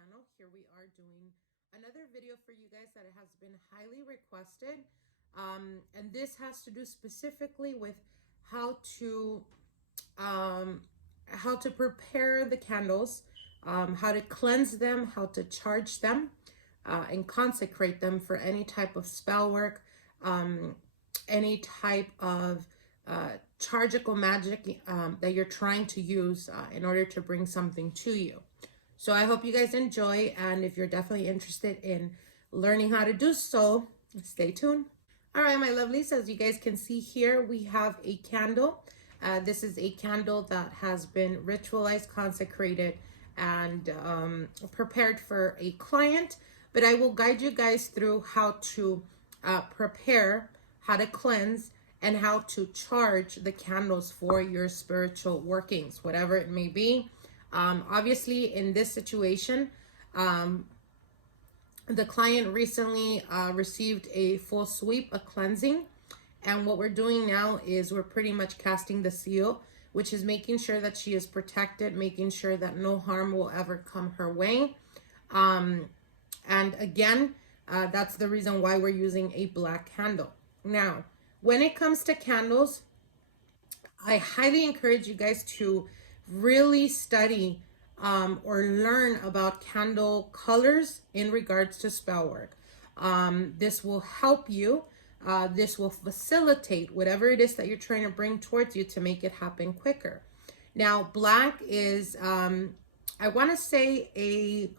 channel. Here we are doing another video for you guys that has been highly requested, and this has to do specifically with how to prepare the candles, how to cleanse them, how to charge them, and consecrate them for any type of spell work, any type of chargical magic that you're trying to use in order to bring something to you. So I hope you guys enjoy, and if you're definitely interested in learning how to do so, stay tuned. All right, my lovelies, as you guys can see here, we have a candle. This is a candle that has been ritualized, consecrated, and prepared for a client. But I will guide you guys through how to prepare, how to cleanse, and how to charge the candles for your spiritual workings, whatever it may be. Obviously, in this situation, the client recently received a full sweep, a cleansing. And what we're doing now is we're pretty much casting the seal, which is making sure that she is protected, making sure that no harm will ever come her way. And again, that's the reason why we're using a black candle. Now, when it comes to candles, I highly encourage you guys to really study or learn about candle colors in regards to spell work. This will help you. This will facilitate whatever it is that you're trying to bring towards you to make it happen quicker. Now, black is, I want to say, a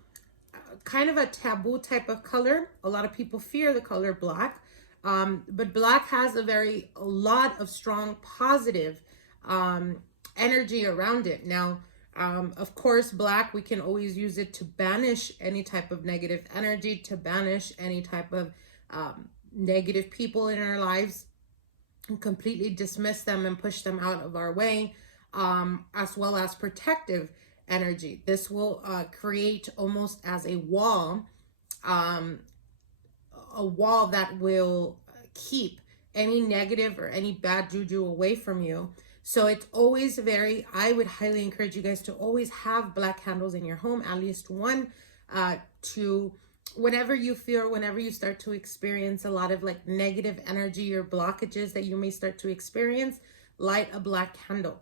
kind of a taboo type of color. A lot of people fear the color black, but black has a lot of strong positive energy around it. Now, of course, black, we can always use it to banish any type of negative energy, to banish any type of negative people in our lives, and completely dismiss them and push them out of our way, as well as protective energy. This will create almost as a wall that will keep any negative or any bad juju away from you. So it's always I would highly encourage you guys to always have black candles in your home, at least one, to whenever you feel, whenever you start to experience a lot of like negative energy or blockages that you may start to experience, light a black candle.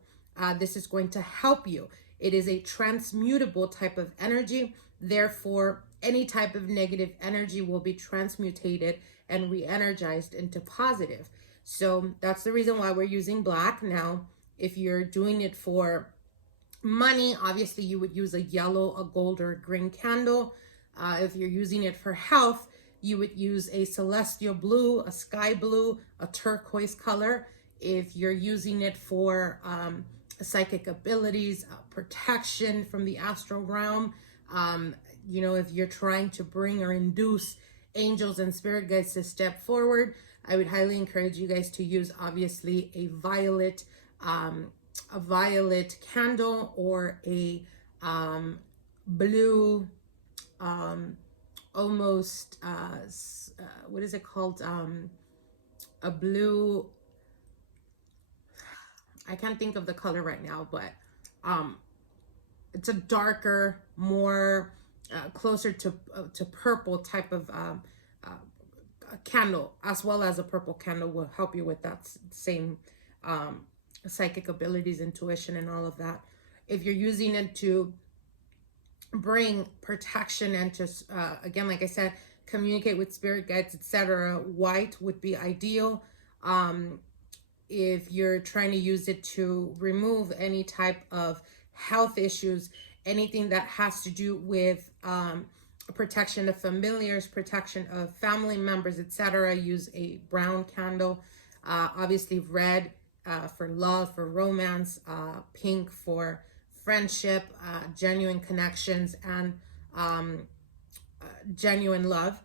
This is going to help you. It is a transmutable type of energy. Therefore, any type of negative energy will be transmutated and re-energized into positive. So that's the reason why we're using black. Now, if you're doing it for money, obviously you would use a yellow, a gold, or a green candle. If you're using it for health, you would use a celestial blue, a sky blue, a turquoise color. If you're using it for psychic abilities, protection from the astral realm, if you're trying to bring or induce angels and spirit guides to step forward, I would highly encourage you guys to use obviously a violet candle, or a blue, almost what is it called, a blue, I can't think of the color right now, but it's a darker, more closer to purple type of a candle, as well as a purple candle will help you with that same psychic abilities, intuition, and all of that. If you're using it to bring protection and to again, like I said, communicate with spirit guides, etc., white would be ideal. If you're trying to use it to remove any type of health issues, anything that has to do with protection of familiars, protection of family members, etc., use a brown candle. Obviously red for love, for romance, pink for friendship, genuine connections, and genuine love,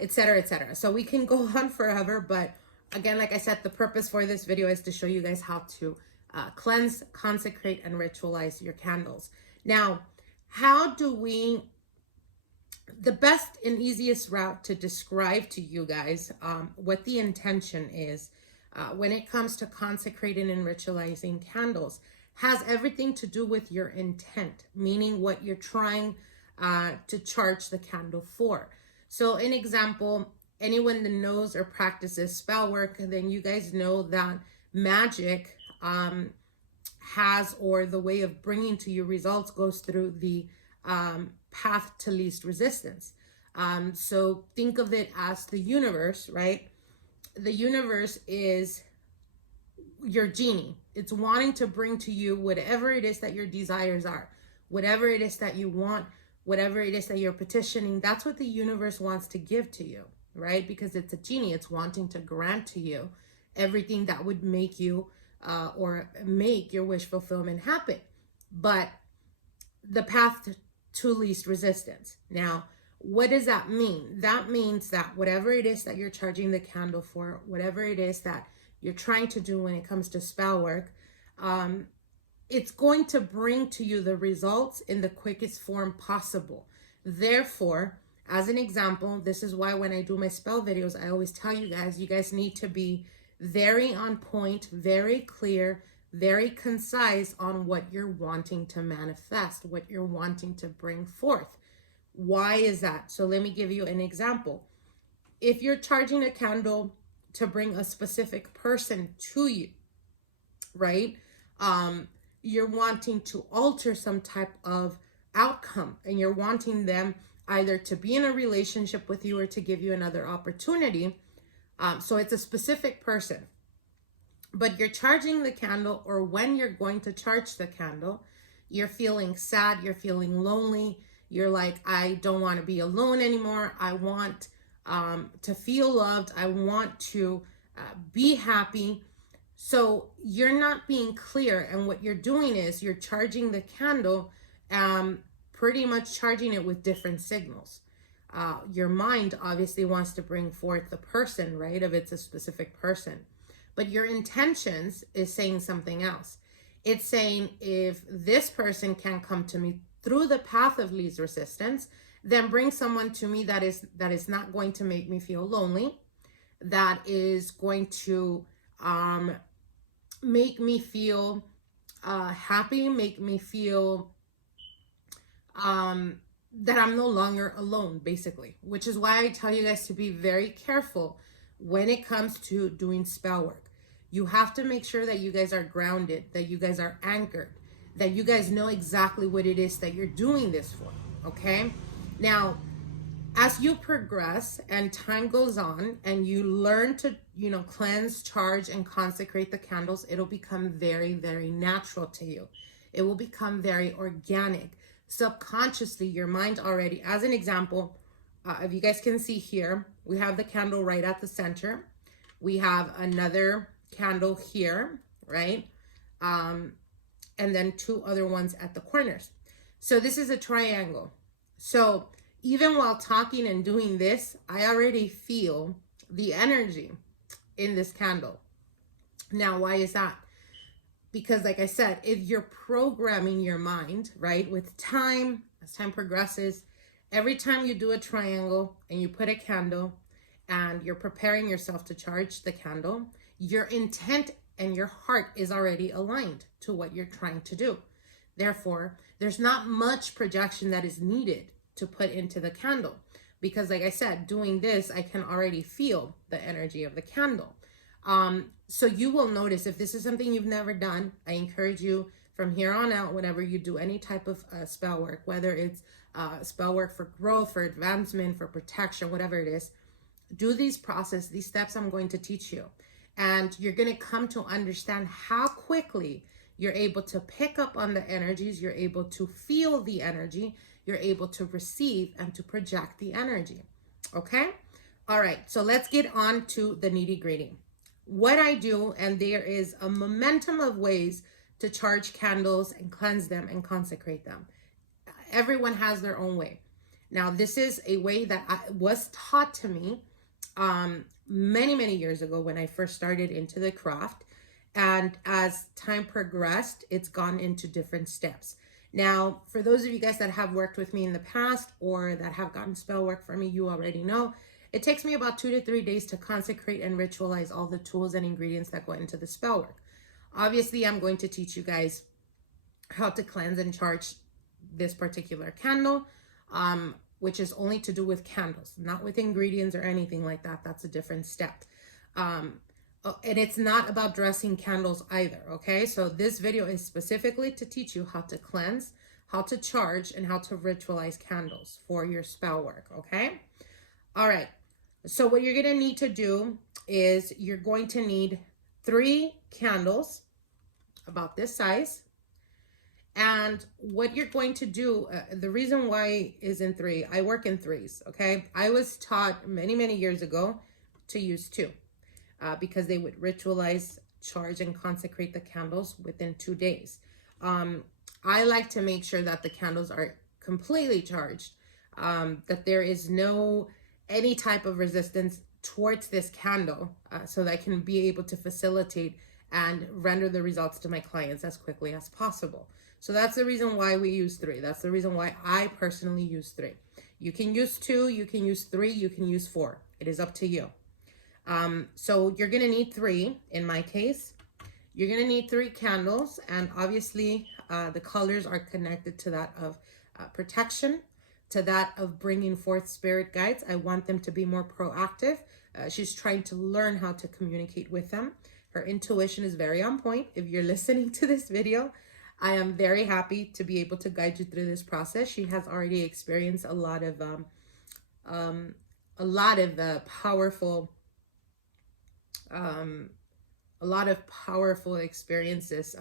etc., etc. So we can go on forever, but again, like I said, the purpose for this video is to show you guys how to cleanse, consecrate, and ritualize your candles. Now, the best and easiest route to describe to you guys what the intention is when it comes to consecrating and ritualizing candles has everything to do with your intent, meaning what you're trying to charge the candle for. So an example, anyone that knows or practices spell work, then you guys know that magic has, or the way of bringing to you results goes through the path to least resistance. So think of it as the universe, right? The universe is your genie. It's wanting to bring to you whatever it is that your desires are, whatever it is that you want, whatever it is that you're petitioning. That's what the universe wants to give to you, right? Because it's a genie. It's wanting to grant to you everything that would make you or make your wish fulfillment happen. But the path to least resistance. Now, what does that mean? That means that whatever it is that you're charging the candle for, whatever it is that you're trying to do when it comes to spell work, it's going to bring to you the results in the quickest form possible. Therefore, as an example, this is why when I do my spell videos, I always tell you guys need to be very on point, very clear, very concise on what you're wanting to manifest, what you're wanting to bring forth. Why is that? So let me give you an example. If you're charging a candle to bring a specific person to you, right? You're wanting to alter some type of outcome, and you're wanting them either to be in a relationship with you or to give you another opportunity. So it's a specific person, but you're charging the candle, or when you're going to charge the candle, you're feeling sad, you're feeling lonely. You're like, I don't want to be alone anymore. I want to feel loved. I want to be happy. So you're not being clear. And what you're doing is you're charging the candle, pretty much charging it with different signals. Your mind obviously wants to bring forth the person, right? If it's a specific person. But your intentions is saying something else. It's saying, if this person can come to me through the path of least resistance, then bring someone to me that is not going to make me feel lonely, that is going to make me feel happy, make me feel that I'm no longer alone, basically. Which is why I tell you guys to be very careful when it comes to doing spell work. You have to make sure that you guys are grounded, that you guys are anchored, that you guys know exactly what it is that you're doing this for, okay? Now, as you progress and time goes on and you learn to, cleanse, charge, and consecrate the candles, it'll become very, very natural to you. It will become very organic. Subconsciously, your mind already, as an example, if you guys can see here, we have the candle right at the center. We have another candle here, right? And then two other ones at the corners. So this is a triangle. So even while talking and doing this, I already feel the energy in this candle. Now, why is that? Because like I said, if you're programming your mind, right, with time, as time progresses, every time you do a triangle and you put a candle and you're preparing yourself to charge the candle, your intent and your heart is already aligned to what you're trying to do. Therefore, there's not much projection that is needed to put into the candle, because like I said, doing this, I can already feel the energy of the candle. So you will notice, if this is something you've never done, I encourage you from here on out, whenever you do any type of spell work, whether it's spell work for growth, for advancement, for protection, whatever it is, do these steps I'm going to teach you. And you're going to come to understand how quickly you're able to pick up on the energies, you're able to feel the energy, you're able to receive and to project the energy. Okay? All right, so let's get on to the nitty-gritty. What I do, and there is a momentum of ways to charge candles and cleanse them and consecrate them. Everyone has their own way. Now, this is a way that was taught to me many, many years ago when I first started into the craft. And as time progressed, it's gone into different steps. Now, for those of you guys that have worked with me in the past or that have gotten spell work from me, you already know it takes me about 2 to 3 days to consecrate and ritualize all the tools and ingredients that go into the spell work. Obviously, I'm going to teach you guys how to cleanse and charge this particular candle. which is only to do with candles, not with ingredients or anything like that. That's a different step. And it's not about dressing candles either, okay? So this video is specifically to teach you how to cleanse, how to charge, and how to ritualize candles for your spell work, okay? All right, so what you're gonna need to do is you're going to need 3 candles about this size. And what you're going to do, the reason why is in 3, I work in 3s, okay? I was taught many, many years ago to use 2 because they would ritualize, charge, and consecrate the candles within 2 days. I like to make sure that the candles are completely charged, that there is any type of resistance towards this candle, so that I can be able to facilitate and render the results to my clients as quickly as possible. So that's the reason why we use 3. That's the reason why I personally use 3. You can use 2, you can use 3, you can use 4. It is up to you. So you're gonna need 3 in my case. You're gonna need 3 candles, and obviously the colors are connected to that of protection, to that of bringing forth spirit guides. I want them to be more proactive. She's trying to learn how to communicate with them. Her intuition is very on point. If you're listening to this video, I am very happy to be able to guide you through this process. She has already experienced a lot of powerful experiences.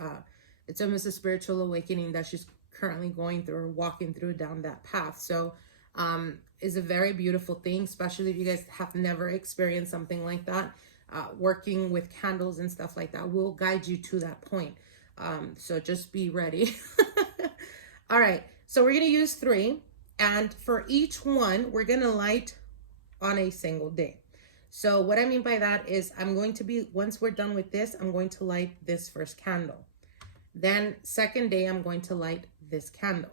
It's almost a spiritual awakening that she's currently going through or walking through down that path. So is a very beautiful thing, especially if you guys have never experienced something like that. Working with candles and stuff like that will guide you to that point. So just be ready. All right, so we're gonna use 3, and for each one, we're gonna light on a single day. So what I mean by that is once we're done with this, I'm going to light this first candle. Then second day, I'm going to light this candle.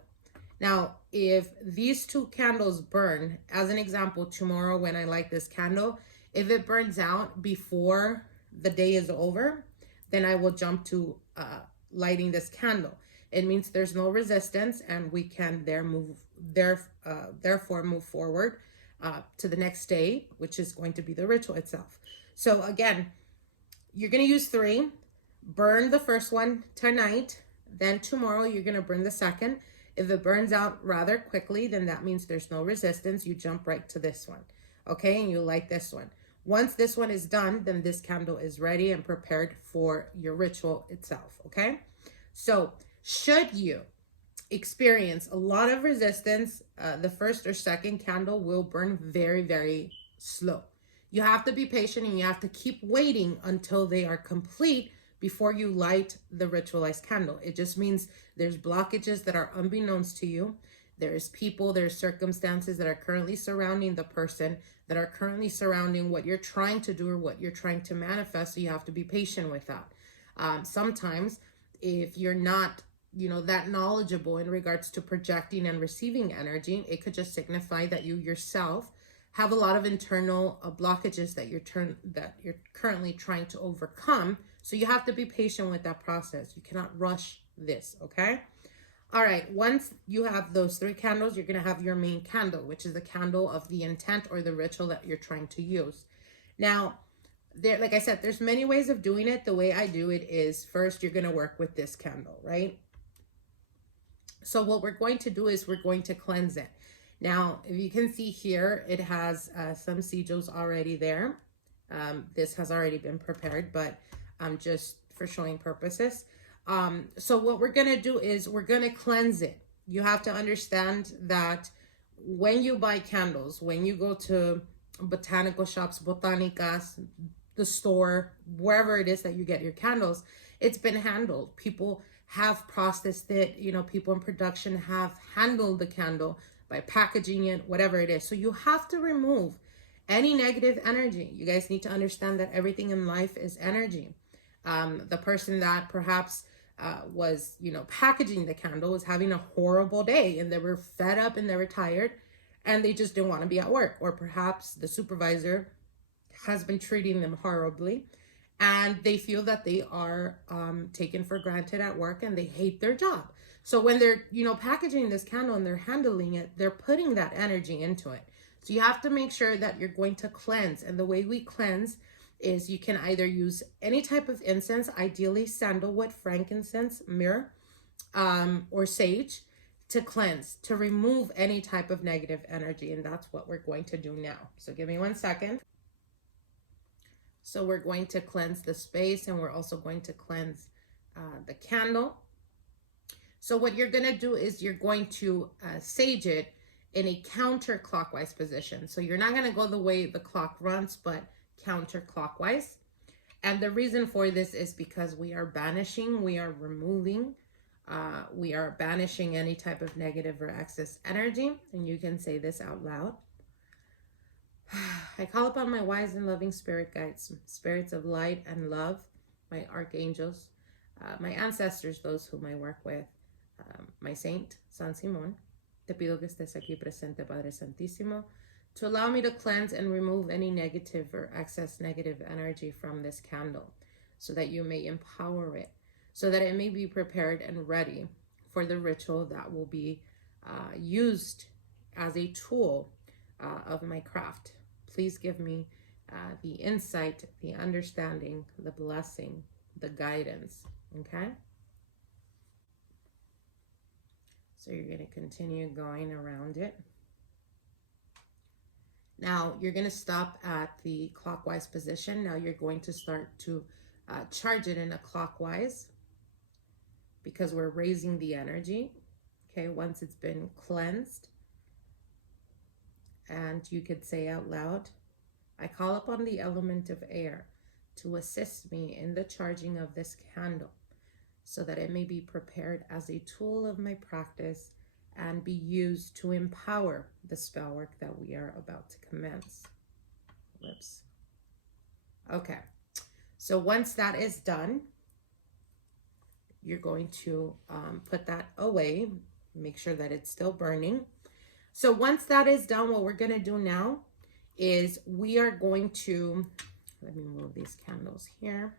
Now, if these 2 candles burn, as an example, tomorrow when I light this candle, if it burns out before the day is over, then I will jump to lighting this candle. It means there's no resistance, and we can therefore move forward to the next day, which is going to be the ritual itself. So again, you're going to use 3, burn the first one tonight, then tomorrow you're going to burn the second. If it burns out rather quickly, then that means there's no resistance. You jump right to this one, okay? And you light this one. Once this one is done, then this candle is ready and prepared for your ritual itself, okay? So should you experience a lot of resistance, the first or second candle will burn very, very slow. You have to be patient, and you have to keep waiting until they are complete before you light the ritualized candle. It just means there's blockages that are unbeknownst to you. There's people, there's circumstances that are currently surrounding the person, that are currently surrounding what you're trying to do or what you're trying to manifest. So you have to be patient with that. Sometimes if you're not, that knowledgeable in regards to projecting and receiving energy, it could just signify that you yourself have a lot of internal blockages that you're currently trying to overcome. So you have to be patient with that process. You cannot rush this, okay? All right, once you have those 3 candles, you're gonna have your main candle, which is the candle of the intent or the ritual that you're trying to use. Now, like I said, there's many ways of doing it. The way I do it is, first, you're gonna work with this candle, right? So what we're going to do is we're going to cleanse it. Now, if you can see here, it has some sigils already there. This has already been prepared, but just for showing purposes. So what we're going to do is we're going to cleanse it. You have to understand that when you buy candles, when you go to botanical shops, botanicas, the store, wherever it is that you get your candles, it's been handled. People have processed it. People in production have handled the candle by packaging it, whatever it is. So you have to remove any negative energy. You guys need to understand that everything in life is energy. The person that perhaps was, packaging the candle was having a horrible day, and they were fed up and they were tired, and they just didn't want to be at work. Or perhaps the supervisor has been treating them horribly, and they feel that they are taken for granted at work, and they hate their job. So when they're, you know, packaging this candle and they're handling it, they're putting that energy into it. So you have to make sure that you're going to cleanse. And the way we cleanse is you can either use any type of incense, ideally sandalwood, frankincense, myrrh, or sage, to cleanse, to remove any type of negative energy. And that's what we're going to do now. So give me 1 second. So we're going to cleanse the space, and we're also going to cleanse the candle. So what you're going to do is you're going to sage it in a counterclockwise position. So you're not going to go the way the clock runs, but counterclockwise. And the reason for this is because we are banishing, we are removing, we are banishing any type of negative or excess energy. And you can say this out loud. I call upon my wise and loving spirit guides, spirits of light and love, my archangels, my ancestors, those whom I work with, my saint, San Simón. Te pido que estés aquí presente, Padre Santísimo, to allow me to cleanse and remove any negative or excess negative energy from this candle, so that you may empower it, so that it may be prepared and ready for the ritual that will be used as a tool of my craft. Please give me the insight, the understanding, the blessing, the guidance, okay? So you're going to continue going around it. Now you're going to stop at the clockwise position. Now you're going to start to charge it in a clockwise, because we're raising the energy, okay, once it's been cleansed. And you could say out loud, I call upon the element of air to assist me in the charging of this candle, so that it may be prepared as a tool of my practice and be used to empower the spell work that we are about to commence. Whoops. Okay, so once that is done, you're going to put that away, make sure that it's still burning. So once that is done, what we're going to do now is we are going to, let me move these candles here.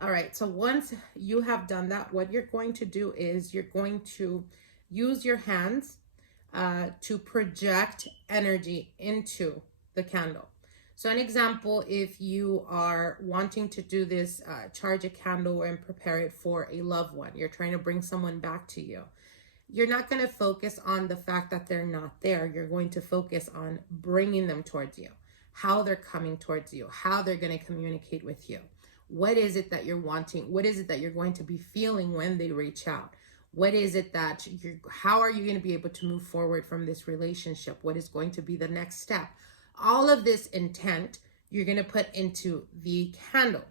All right, so once you have done that, what you're going to do is you're going to use your hands to project energy into the candle. So an example, if you are wanting to do this, charge a candle and prepare it for a loved one, you're trying to bring someone back to you, you're not going to focus on the fact that they're not there. You're going to focus on bringing them towards you, how they're coming towards you, how they're going to communicate with you. What is it that you're wanting? What is it that you're going to be feeling when they reach out? What is it that how are you going to be able to move forward from this relationship? What is going to be the next step? All of this intent you're going to put into the candle.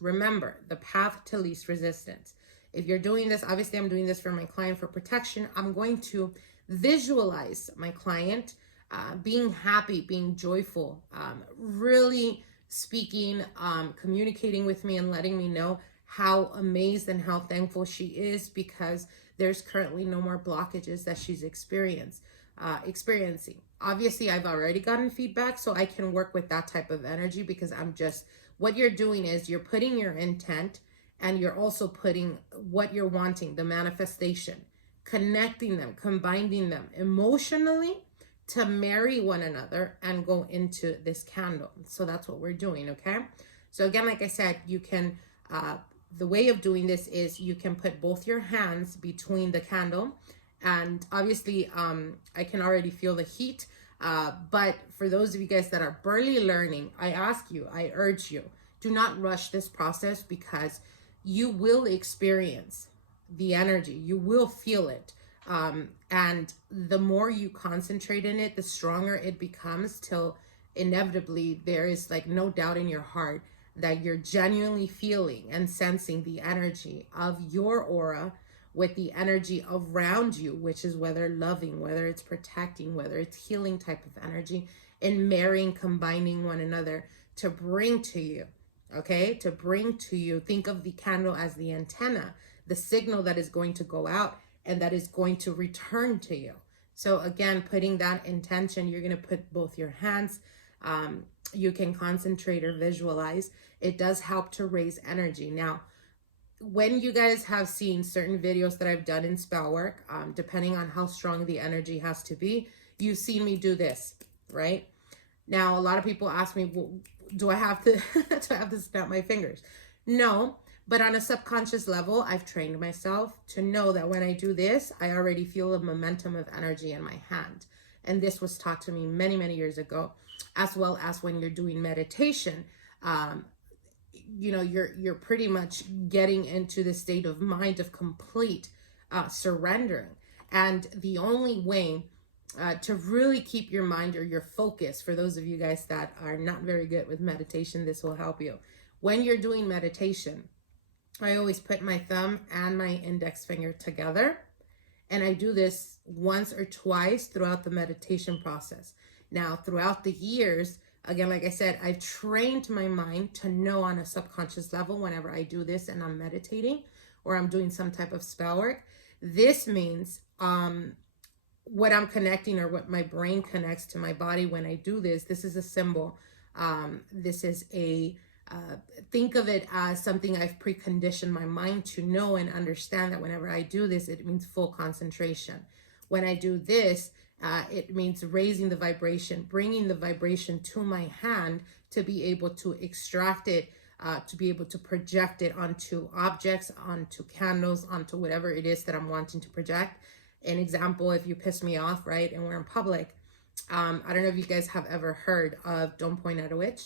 Remember, the path to least resistance. If you're doing this, obviously I'm doing this for my client for protection. I'm going to visualize my client being happy, being joyful, really speaking, communicating with me and letting me know how amazed and how thankful she is, because there's currently no more blockages that she's experiencing. Obviously, I've already gotten feedback, so I can work with that type of energy, because what you're doing is you're putting your intent, and you're also putting what you're wanting, the manifestation, connecting them, combining them emotionally to marry one another and go into this candle. So that's what we're doing, okay? So again, like I said, you can, the way of doing this is you can put both your hands between the candle, and obviously I can already feel the heat, but for those of you guys that are barely learning, I urge you, do not rush this process, because you will experience the energy, you will feel it. And the more you concentrate in it, the stronger it becomes, till inevitably there is like no doubt in your heart that you're genuinely feeling and sensing the energy of your aura with the energy around you, which is whether loving, whether it's protecting, whether it's healing type of energy, and marrying, combining one another to bring to you. Okay, to bring to you, think of the candle as the antenna, the signal that is going to go out and that is going to return to you. So again, putting that intention, you're going to put both your hands. You can concentrate or visualize. It does help to raise energy. Now, when you guys have seen certain videos that I've done in spell work, depending on how strong the energy has to be, you've seen me do this, right? Now, a lot of people ask me, well, do I have to, do I have to snap my fingers? No, but on a subconscious level, I've trained myself to know that when I do this, I already feel a momentum of energy in my hand. And this was taught to me many, many years ago, as well as when you're doing meditation. You know, you're pretty much getting into the state of mind of complete surrendering. And the only way to really keep your mind or your focus, for those of you guys that are not very good with meditation, this will help you. When you're doing meditation, I always put my thumb and my index finger together, and I do this once or twice throughout the meditation process. Now, throughout the years, again, like I said, I've trained my mind to know on a subconscious level whenever I do this and I'm meditating or I'm doing some type of spell work. This means what I'm connecting, or what my brain connects to my body when I do this. This is a symbol. This is a, think of it as something I've preconditioned my mind to know and understand, that whenever I do this, it means full concentration. When I do this, it means raising the vibration, bringing the vibration to my hand to be able to extract it, to be able to project it onto objects, onto candles, onto whatever it is that I'm wanting to project. An example, if you piss me off, right, and we're in public, I don't know if you guys have ever heard of don't point at a witch.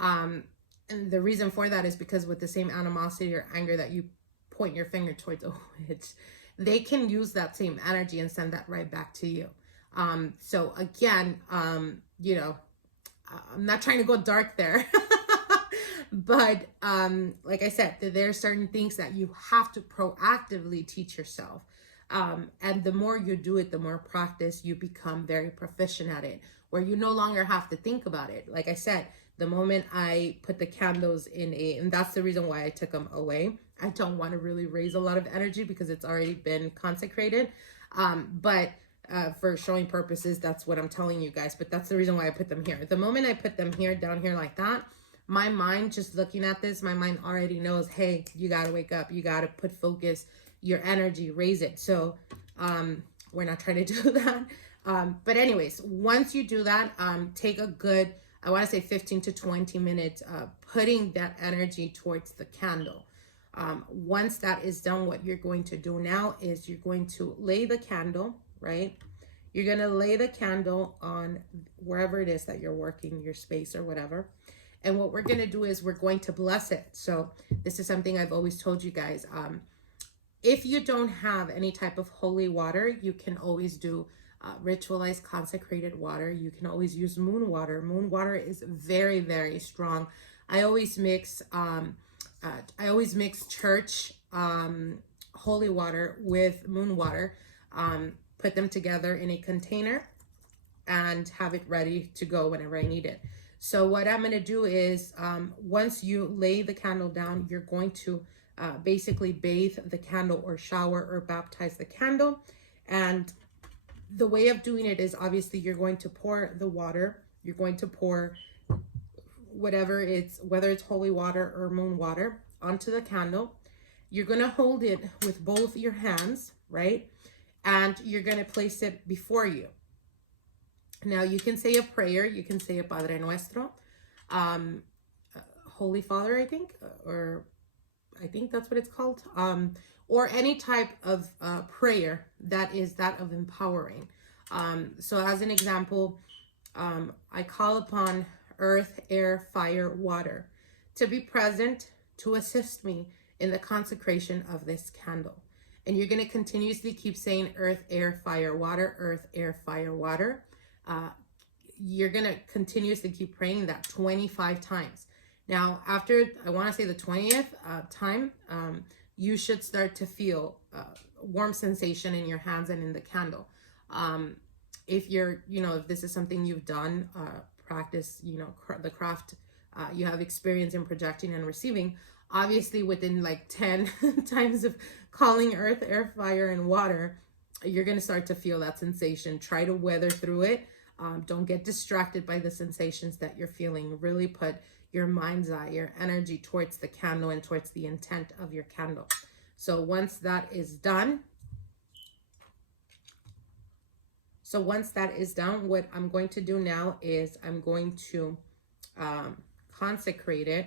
And the reason for that is because with the same animosity or anger that you point your finger towards a witch, they can use that same energy and send that right back to you. So again, you know, I'm not trying to go dark there, but like I said, there are certain things that you have to proactively teach yourself. And the more you do it, the more practice, you become very proficient at it, where you no longer have to think about it. Like I said, the moment I put the candles in and that's the reason why I took them away. I don't want to really raise a lot of energy because it's already been consecrated. But for showing purposes, that's what I'm telling you guys. But that's the reason why I put them here. The moment I put them here, down here like that, my mind, just looking at this, my mind already knows, hey, you got to wake up. You got to put focus, your energy, raise it. So we're not trying to do that. But anyways, once you do that, take a good, I want to say 15 to 20 minutes putting that energy towards the candle. Once that is done, what you're going to do now is you're going to lay the candle, right? You're going to lay the candle on wherever it is that you're working, your space or whatever. And what we're going to do is we're going to bless it. So this is something I've always told you guys. If you don't have any type of holy water, you can always do ritualized consecrated water. You can always use moon water. Moon water is very, very strong. I always mix church holy water with moon water, put them together in a container and have it ready to go whenever I need it. So what I'm going to do is once you lay the candle down, you're going to basically bathe the candle or shower or baptize the candle. And the way of doing it is obviously you're going to pour the water. You're going to pour whatever it's, whether it's holy water or moon water, onto the candle. You're going to hold it with both your hands, right? And you're going to place it before you. Now you can say a prayer. You can say a Padre Nuestro, Holy Father, I think, or I think that's what it's called, or any type of prayer that is that of empowering. So as an example, I call upon earth, air, fire, water to be present to assist me in the consecration of this candle. And you're going to continuously keep saying earth, air, fire, water, earth, air, fire, water. You're going to continuously keep praying that 25 times. Now, after, I want to say the 20th time, you should start to feel warm sensation in your hands and in the candle. If you're, if this is something you've done, practice, the craft, you have experience in projecting and receiving, obviously within like 10 times of calling earth, air, fire, and water, you're going to start to feel that sensation. Try to weather through it. Don't get distracted by the sensations that you're feeling. Really put your mind's eye, your energy towards the candle and towards the intent of your candle. So once that is done, what I'm going to do now is I'm going to consecrate it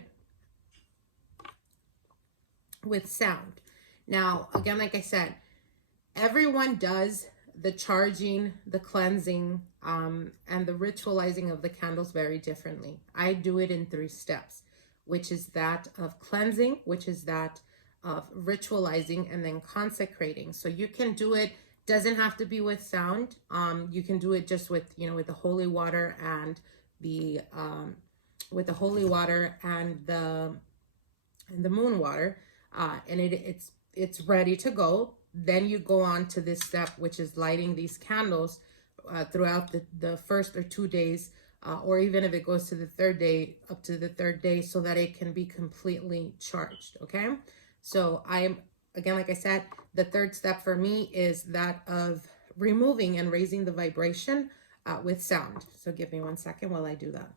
with sound. Now, again, like I said, everyone does the charging, the cleansing, and the ritualizing of the candles very differently. I do it in 3 steps, which is that of cleansing, which is that of ritualizing, and then consecrating. So you can do it, doesn't have to be with sound. You can do it just with, with the holy water and the moon water, and it's ready to go. Then you go on to this step, which is lighting these candles throughout the first or 2 days, or even if it goes to the 3rd day, up to the 3rd day, so that it can be completely charged. Okay, so again, like I said, the 3rd step for me is that of removing and raising the vibration with sound. So give me 1 second while I do that.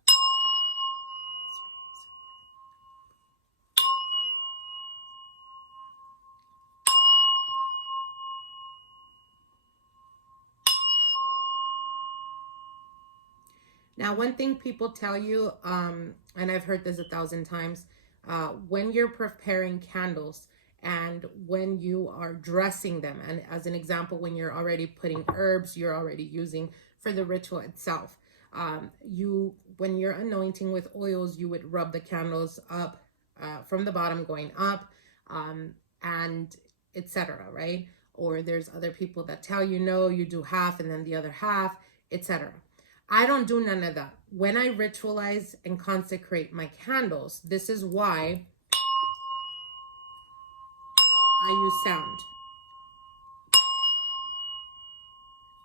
Now, one thing people tell you, and I've heard this 1,000 times, when you're preparing candles and when you are dressing them, and as an example, when you're already putting herbs, you're already using for the ritual itself, when you're anointing with oils, you would rub the candles up from the bottom going up, and etc., right? Or there's other people that tell you, no, you do half and then the other half, etc. I don't do none of that. When I ritualize and consecrate my candles, this is why I use sound.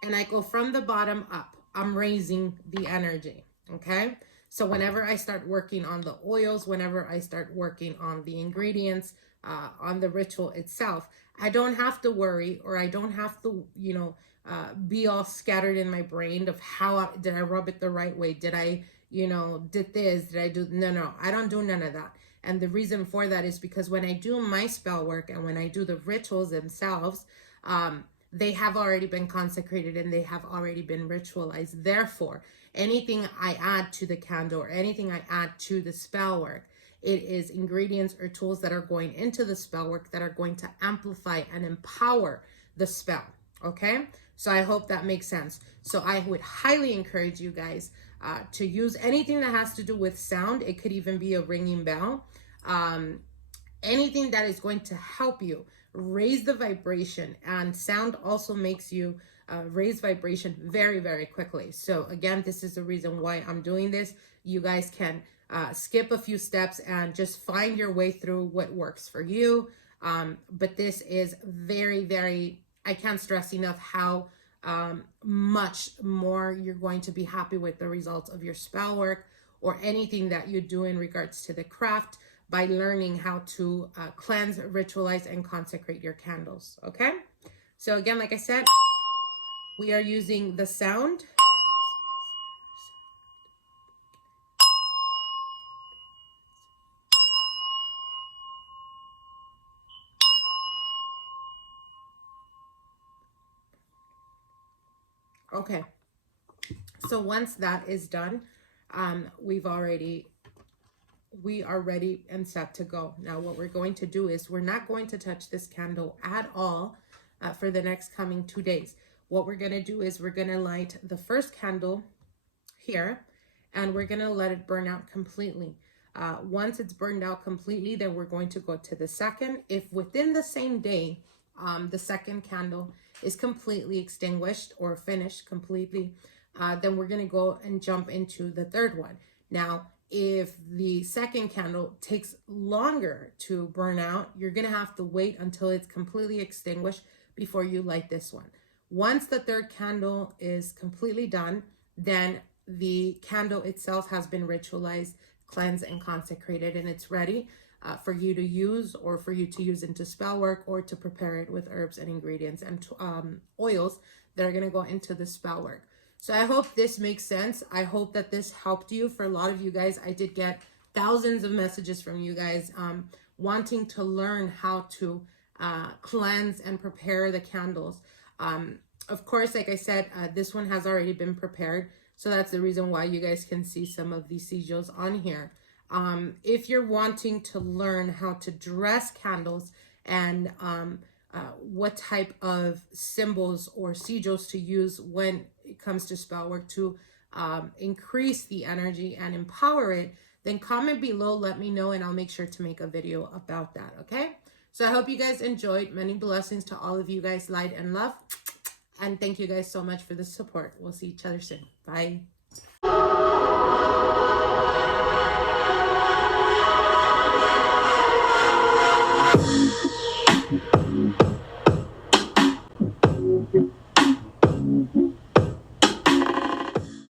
And I go from the bottom up. I'm raising the energy, okay? So whenever I start working on the oils, whenever I start working on the ingredients, on the ritual itself, I don't have to worry, or I don't have to, be all scattered in my brain of did I rub it the right way? Did I, did this? Did I do? No, I don't do none of that. And the reason for that is because when I do my spell work and when I do the rituals themselves, they have already been consecrated and they have already been ritualized. Therefore, anything I add to the candle or anything I add to the spell work, it is ingredients or tools that are going into the spell work that are going to amplify and empower the spell. Okay, so I hope that makes sense. So I would highly encourage you guys to use anything that has to do with sound. It could even be a ringing bell. Anything that is going to help you raise the vibration, and sound also makes you raise vibration very, very quickly. So again, this is the reason why I'm doing this. You guys can skip a few steps and just find your way through what works for you. But this is very, very, I can't stress enough how much more you're going to be happy with the results of your spell work or anything that you do in regards to the craft by learning how to cleanse, ritualize, and consecrate your candles. Okay, so again, like I said, we are using the sound. Okay, so once that is done, we are ready and set to go. Now what we're going to do is we're not going to touch this candle at all for the next coming 2 days. What we're going to do is we're going to light the first candle here and we're going to let it burn out completely. Once it's burned out completely, then we're going to go to the second. If within the same day, the second candle is completely extinguished or finished completely, then we're going to go and jump into the third one. Now, if the second candle takes longer to burn out, you're going to have to wait until it's completely extinguished before you light this one. Once the third candle is completely done, then the candle itself has been ritualized, cleansed, and consecrated, and it's ready for you to use, or for you to use into spell work, or to prepare it with herbs and ingredients and oils that are going to go into the spell work. So I hope this makes sense. I hope that this helped you. For a lot of you guys, I did get thousands of messages from you guys wanting to learn how to cleanse and prepare the candles. Of course, like I said, this one has already been prepared. So that's the reason why you guys can see some of these sigils on here. If you're wanting to learn how to dress candles and what type of symbols or sigils to use when it comes to spell work to increase the energy and empower it, then comment below, let me know, and I'll make sure to make a video about that, okay? So I hope you guys enjoyed. Many blessings to all of you guys, light and love. And thank you guys so much for the support. We'll see each other soon. Bye.